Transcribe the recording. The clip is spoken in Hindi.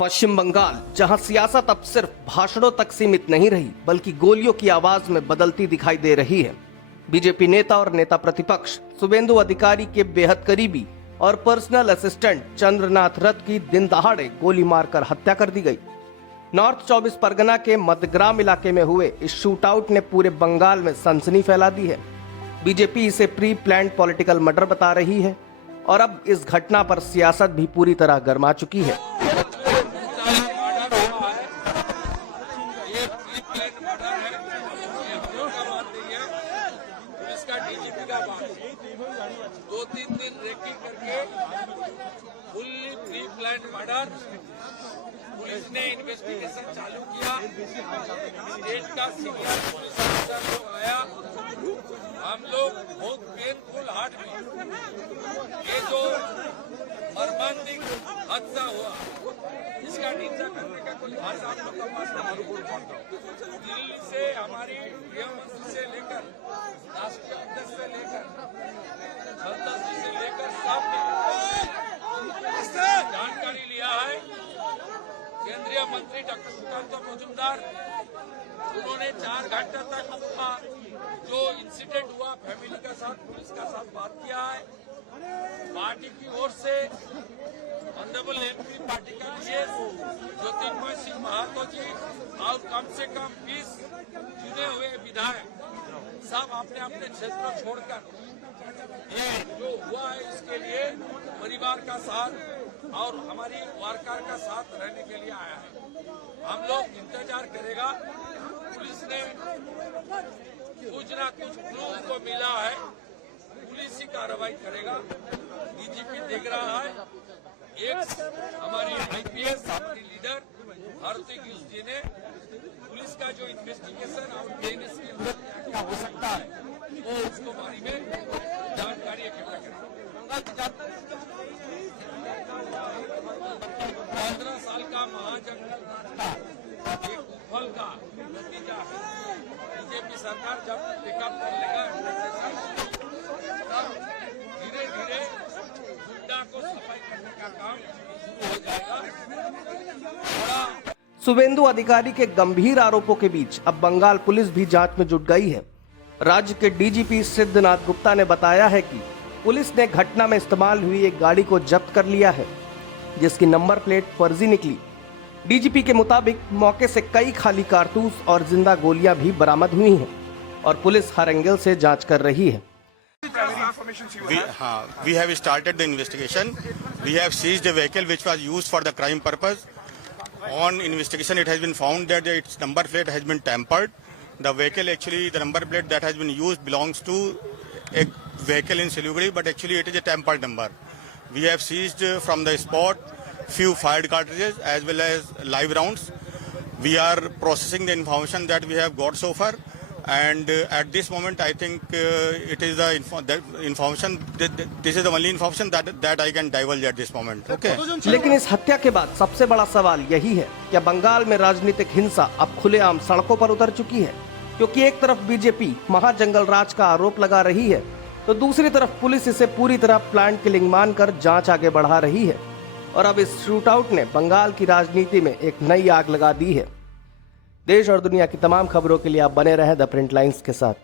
पश्चिम बंगाल, जहां सियासत अब सिर्फ भाषणों तक सीमित नहीं रही बल्कि गोलियों की आवाज में बदलती दिखाई दे रही है। बीजेपी नेता और नेता प्रतिपक्ष शुभेंदु अधिकारी के बेहद करीबी और पर्सनल असिस्टेंट चंद्रनाथ रथ की दिन दहाड़े गोली मारकर हत्या कर दी गई। नॉर्थ 24 परगना के मध्यग्राम इलाके में हुए इस शूटआउट ने पूरे बंगाल में सनसनी फैला दी है। बीजेपी इसे प्री प्लान्ड पॉलिटिकल मर्डर बता रही है और अब इस घटना पर सियासत भी पूरी तरह गर्मा चुकी है। दो तीन दिन रेकी करके fully pre planned murder, police ने इन्वेस्टिगेशन चालू किया। स्टेट का सीनियर पुलिस ऑफिसर लोग आया। हम लोग बहुत पेनफुल हार्ट में ये जो मर्मांतिक हादसा हुआ इसका निंदा करने का कोई भाषा आप लोग का पास दिल्ली से हमारी गृहमंत्री से लेकर राष्ट्रीय अध्यक्ष से लेकर संसद से लेकर सब ने जानकारी लिया है। केंद्रीय मंत्री डॉक्टर सुकांत मजूमदार उन्होंने 4 घंटे तक अपना जो इंसिडेंट हुआ फैमिली के साथ, पुलिस के साथ बात किया है। पार्टी की ओर से ऑनरेबल एमपी पार्टी का विशेष ज्योतिर्मय सिंह महातो जी और कम से कम 20 चुने हुए विधायक सब अपने अपने क्षेत्र छोड़कर ये जो हुआ है इसके लिए परिवार का साथ और हमारी वार्कर का साथ रहने के लिए आया है। हम लोग इंतजार करेगा। पुलिस ने कुछ ना कुछ क्लू को मिला है, पुलिस ही कार्रवाई करेगा। डीजीपी देख रहा है। एक हमारी आईपीएस हमारी लीडर भारती गिल जी ने पुलिस का जो इन्वेस्टिगेशन और जेएनएस के अंदर क्या हो सकता है वो उसको बारे में जानकारी इकट्ठा करेगा। 15 साल का महाजंगल एक उफल का नतीजा है। बीजेपी सरकार जब टेकअप कर लेगा धीरे धीरे गुंडा को सफाई करने का काम शुरू हो जाएगा। शुभेंदु अधिकारी के गंभीर आरोपों के बीच अब बंगाल पुलिस भी जांच में जुट गई है। राज्य के डीजीपी सिद्धनाथ गुप्ता ने बताया है कि पुलिस ने घटना में इस्तेमाल हुई एक गाड़ी को जब्त कर लिया है जिसकी नंबर प्लेट फर्जी निकली। डीजीपी के मुताबिक मौके से कई खाली कारतूस और जिंदा गोलियां भी बरामद हुई हैं और पुलिस हर एंगल से जांच कर रही है। We have started the investigation. We have seized a vehicle which was used for the crime purpose. On investigation, it has been found that its number plate has been tampered. The vehicle actually, the number plate that has been used belongs to a vehicle in Siliguri, but actually it is a tampered number. We have seized from the spot few fired cartridges as well as live rounds. We are processing the information that we have got so far. And at this moment, I think it is the information. This is the only information that I can divulge at this moment. Okay. लेकिन इस हत्या के बाद सबसे बड़ा सवाल यही है कि बंगाल में राजनीतिक हिंसा अब खुलेआम सड़कों पर उतर चुकी है, क्योंकि एक तरफ बीजेपी महाजंगल राज का आरोप लगा रही है तो दूसरी तरफ पुलिस इसे पूरी तरह प्लान्ड किलिंग मानकर जांच आगे बढ़ा रही है। और अब इस शूटआउट ने बंगाल की राजनीति में एक नई आग लगा दी है। देश और दुनिया की तमाम खबरों के लिए आप बने रहें द प्रिंट लाइन्स के साथ।